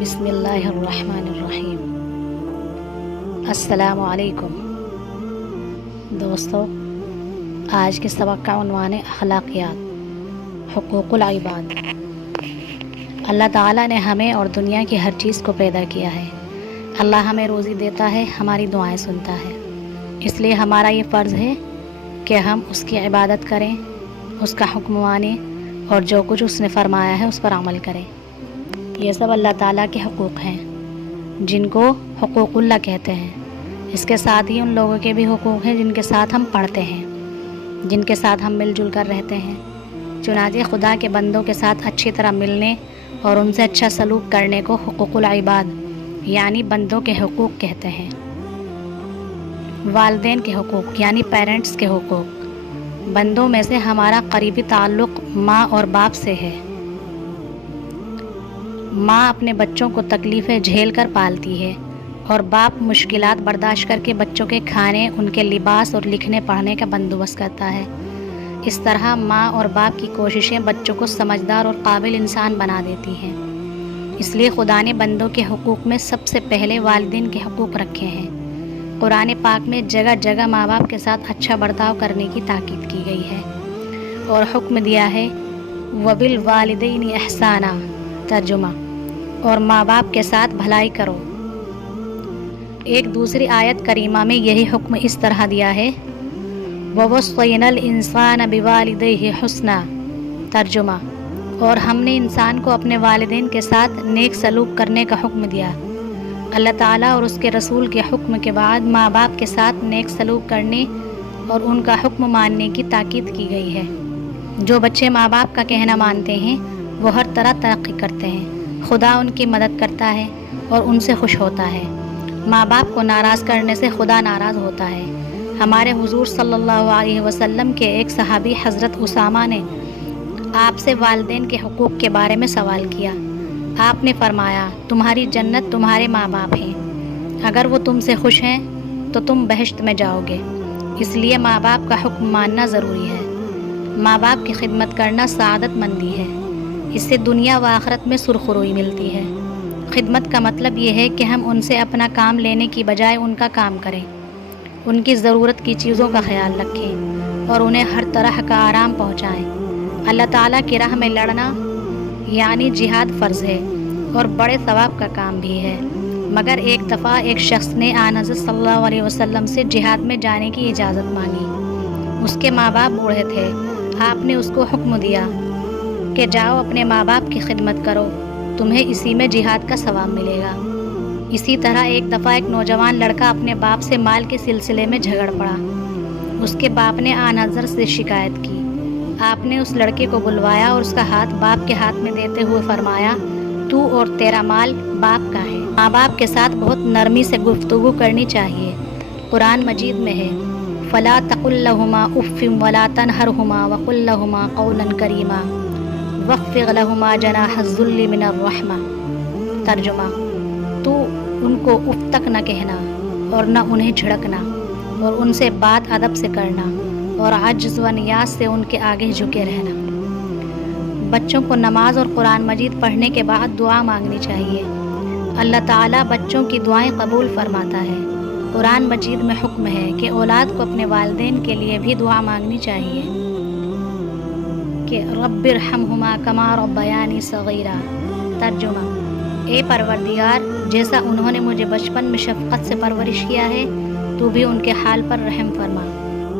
بسم اللہ الرحمن الرحیم۔ السلام علیکم دوستو، آج کے سبق کا عنوان ہے اخلاقیات، حقوق العباد۔ اللہ تعالیٰ نے ہمیں اور دنیا کی ہر چیز کو پیدا کیا ہے۔ اللہ ہمیں روزی دیتا ہے، ہماری دعائیں سنتا ہے، اس لیے ہمارا یہ فرض ہے کہ ہم اس کی عبادت کریں، اس کا حکم مانیں اور جو کچھ اس نے فرمایا ہے اس پر عمل کریں۔ یہ سب اللہ تعالیٰ کے حقوق ہیں جن کو حقوق اللہ کہتے ہیں۔ اس کے ساتھ ہی ان لوگوں کے بھی حقوق ہیں جن کے ساتھ ہم پڑھتے ہیں، جن کے ساتھ ہم مل جل کر رہتے ہیں۔ چنانچہ خدا کے بندوں کے ساتھ اچھی طرح ملنے اور ان سے اچھا سلوک کرنے کو حقوق العباد یعنی بندوں کے حقوق کہتے ہیں۔ والدین کے حقوق یعنی پیرنٹس کے حقوق۔ بندوں میں سے ہمارا قریبی تعلق ماں اور باپ سے ہے۔ ماں اپنے بچوں کو تکلیفیں جھیل کر پالتی ہے اور باپ مشکلات برداشت کر کے بچوں کے کھانے، ان کے لباس اور لکھنے پڑھنے کا بندوبست کرتا ہے۔ اس طرح ماں اور باپ کی کوششیں بچوں کو سمجھدار اور قابل انسان بنا دیتی ہیں۔ اس لیے خدا نے بندوں کے حقوق میں سب سے پہلے والدین کے حقوق رکھے ہیں۔ قرآن پاک میں جگہ جگہ ماں باپ کے ساتھ اچھا برتاؤ کرنے کی تاکید کی گئی ہے اور حکم دیا ہے وَبِالْوَالِدَيْنِ إِحْسَانًا، ترجمہ، اور ماں باپ کے ساتھ بھلائی کرو۔ ایک دوسری آیت کریمہ میں یہی حکم اس طرح دیا ہے وَوَصَّيْنَا الْإِنسَانَ بِوَالِدَيْهِ حُسْنًا، ترجمہ، اور ہم نے انسان کو اپنے والدین کے ساتھ نیک سلوک کرنے کا حکم دیا۔ اللہ تعالیٰ اور اس کے رسول کے حکم کے بعد ماں باپ کے ساتھ نیک سلوک کرنے اور ان کا حکم ماننے کی تاکید کی گئی ہے۔ جو بچے ماں باپ کا کہنا مانتے ہیں وہ ہر طرح ترقی کرتے ہیں، خدا ان کی مدد کرتا ہے اور ان سے خوش ہوتا ہے۔ ماں باپ کو ناراض کرنے سے خدا ناراض ہوتا ہے۔ ہمارے حضور صلی اللہ علیہ وسلم کے ایک صحابی حضرت اسامہ نے آپ سے والدین کے حقوق کے بارے میں سوال کیا۔ آپ نے فرمایا، تمہاری جنت تمہارے ماں باپ ہیں، اگر وہ تم سے خوش ہیں تو تم بہشت میں جاؤ گے۔ اس لیے ماں باپ کا حکم ماننا ضروری ہے۔ ماں باپ کی خدمت کرنا سعادت مندی ہے، اس سے دنیا و آخرت میں سرخروئی ملتی ہے۔ خدمت کا مطلب یہ ہے کہ ہم ان سے اپنا کام لینے کی بجائے ان کا کام کریں، ان کی ضرورت کی چیزوں کا خیال رکھیں اور انہیں ہر طرح کا آرام پہنچائیں۔ اللہ تعالیٰ کی راہ میں لڑنا یعنی جہاد فرض ہے اور بڑے ثواب کا کام بھی ہے، مگر ایک دفعہ ایک شخص نے آن حضرت صلی اللہ علیہ وسلم سے جہاد میں جانے کی اجازت مانگی۔ اس کے ماں باپ بوڑھے تھے۔ آپ نے اس کو حکم دیا کہ جاؤ اپنے ماں باپ کی خدمت کرو، تمہیں اسی میں جہاد کا ثواب ملے گا۔ اسی طرح ایک دفعہ ایک نوجوان لڑکا اپنے باپ سے مال کے سلسلے میں جھگڑ پڑا۔ اس کے باپ نے آن حضرت سے شکایت کی۔ آپ نے اس لڑکے کو بلوایا اور اس کا ہاتھ باپ کے ہاتھ میں دیتے ہوئے فرمایا، تو اور تیرا مال باپ کا ہے۔ ماں باپ کے ساتھ بہت نرمی سے گفتگو کرنی چاہیے۔ قرآن مجید میں ہے فَلَا تَقُل لَّهُمَا أُفٍّ وَلَا تَنْهَرْهُمَا وَقُل لَّهُمَا قَوْلًا كَرِيمًا وَاخْفِضْ لَهُمَا جَنَاحَ الذُّلِّ مِنَ الرَّحْمَةِ، ترجمہ، تو ان کو اف تک نہ کہنا اور نہ انہیں جھڑکنا اور ان سے بات ادب سے کرنا اور عجز و نیاز سے ان کے آگے جھکے رہنا۔ بچوں کو نماز اور قرآن مجید پڑھنے کے بعد دعا مانگنی چاہیے۔ اللہ تعالیٰ بچوں کی دعائیں قبول فرماتا ہے۔ قرآن مجید میں حکم ہے کہ اولاد کو اپنے والدین کے لیے بھی دعا مانگنی چاہیے کہ رب ارحمہما کما ربیانی صغیرا، ترجمہ، اے پروردگار، جیسا انہوں نے مجھے بچپن میں شفقت سے پرورش کیا ہے تو بھی ان کے حال پر رحم فرما۔